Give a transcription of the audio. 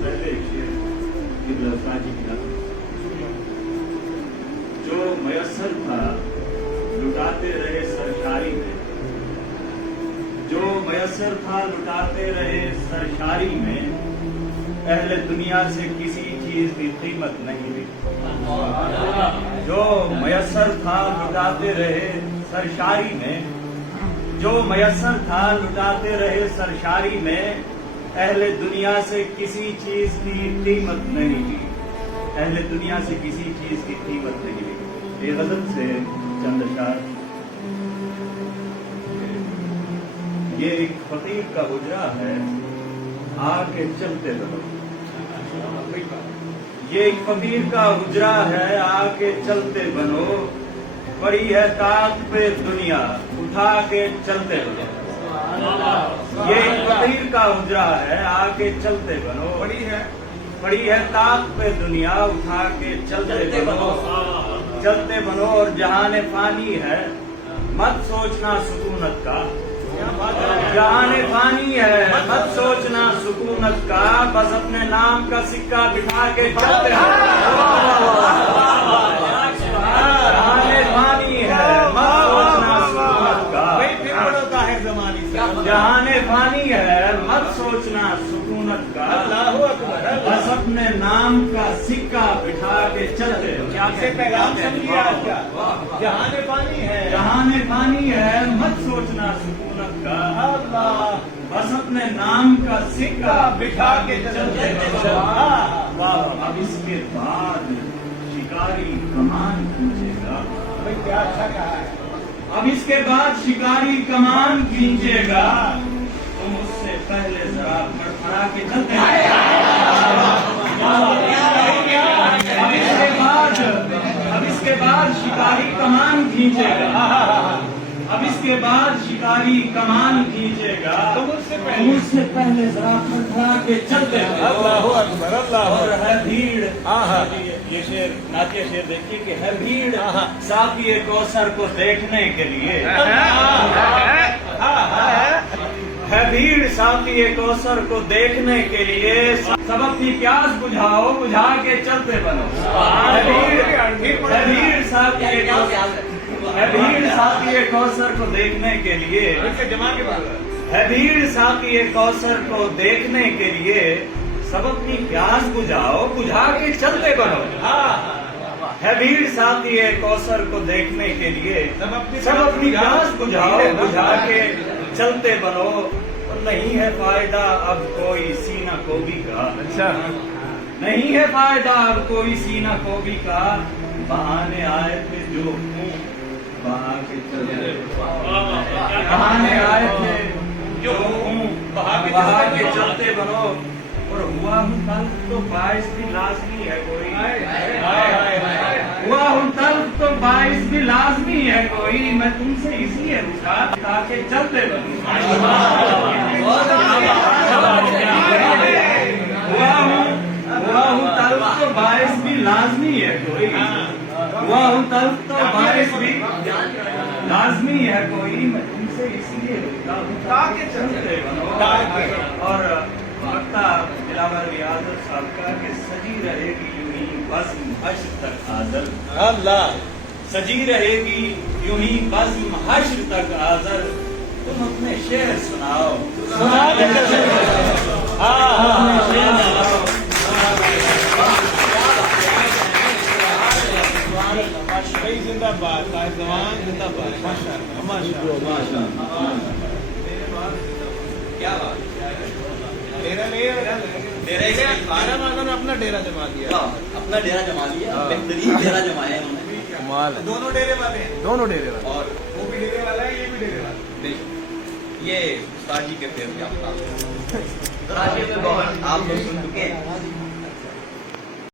पहले शेर साजी की नज़र जो मयसर था लुटाते रहे सरशारी में, जो मयसर था लुटाते रहे सरशारी में, अहले दुनिया से किसी चीज की कीमत नहीं ली। जो मयसर था लुटाते रहे सरशारी में, जो मयसर था लुटाते रहे सरशारी में, अहले दुनिया से किसी चीज की कीमत नहीं ली। अहले दुनिया से किसी चीज की कीमत नहीं ली। ये गजल से चंद अशआर। ये एक फकीर का उजरा है, आके चलते बनो। ये एक फकीर का उजरा है, आके चलते बनो। पड़ी है ताक पे दुनिया, उठा के चलते बनो। ये एक फकीर का उजरा है, आके चलते बनो। पड़ी है ताक पे दुनिया, उठा के चलते बनो। चलते बनो और जहाने फानी है, मत सोचना सुकूनत का। जहाने फानी है, मत सोचना सुकूनत का। बस अपने नाम का सिक्का बिठा के चलते बनो। जहाने फानी है, मत सोचना सुकूनत का। जहाने फानी है, मत सोचना सुकूनत का। बस अपने नाम का सिक्का बिठा के चलते। पैगाम समझिए आपका। जहाने पानी है, जहाने पानी है, मत सोचना सुकूनत का। बस अपने नाम का सिक्का बिठा के चलते। अब इसके बाद शिकारी कमान खींचेगा। भाई क्या अच्छा कहा है। अब इसके बाद शिकारी कमान खींचेगा, तुम उससे पहले जरा फड़फड़ा के चलते। अब इसके बाद शिकारी कमान खींचेगा। अब इसके बाद शिकारी कमान खींचेगा, तुम उससे पहले जरा फड़फड़ा के चलते। अल्लाहु अकबर, अल्लाहु और अकबर। है भीड़। आहा। ये शेर नातिया शेर देखिए कि है भीड़ साफिए कौसर को देखने के लिए। है भीड़ साफिए कौसर को देखने के लिए। सब अपनी प्यास बुझाओ, बुझा के चलते बनो। है भीड़ साफिए कौसर को देखने के लिए। जमा के बाद है भीड़ साफिए कौसर को देखने के लिए। सब अपनी प्यास बुझाओ, बुझा के चलते बनो। है भीड़ साफिए कौसर को देखने के लिए। सब अपनी प्यास बुझाओ, बुझा के चलते बनो। और नहीं है फायदा अब कोई सीना कोबी का। अच्छा। नहीं है फायदा अब कोई सीना कोबी का। बहाने आए थे जो बहा के चलते। बहाने आए थे जो बहा के चलते बनो। और हुआ हूँ कल तो बाइस भी लाजमी है कोई। हुआ हूँ कल तो बाइस भी लाजमी है कोई। मैं तुमसे इसलिए रुका ताकि चलते बनूं। हुआ हूँ कल तो बाइस भी लाजमी है कोई। हुआ हूँ कल तो बाइस भी लाजमी है कोई। मैं तुमसे इसलिए रुका हूँ ताकि चलते बनो। और वक्ता दिलावर रियाज़त साहब का कि सजी रहेगी यूं ही बज़्म हश्र तक आज़र। अल्लाह। सजी रहेगी यूं ही बज़्म हश्र तक आज़र। तुम अपने शेर सुनाओ। जिंदाबाद, जिंदाबाद। माशाअल्लाह, माशाअल्लाह। क्या बात। डेरा खाना मांगा ने अपना डेरा जमा दिया। अपना डेरा जमा लिया। बेहतरीन डेरा जमाया है उन्होंने। कमाल है। दोनों डेरे वाले हैं। दोनों डेरे वाले। और वो भी डेरे वाला है, ये भी डेरे वाला है। देखो ये उस्ताद जी के प्रेम की आप आप तो सुन चुके हैं।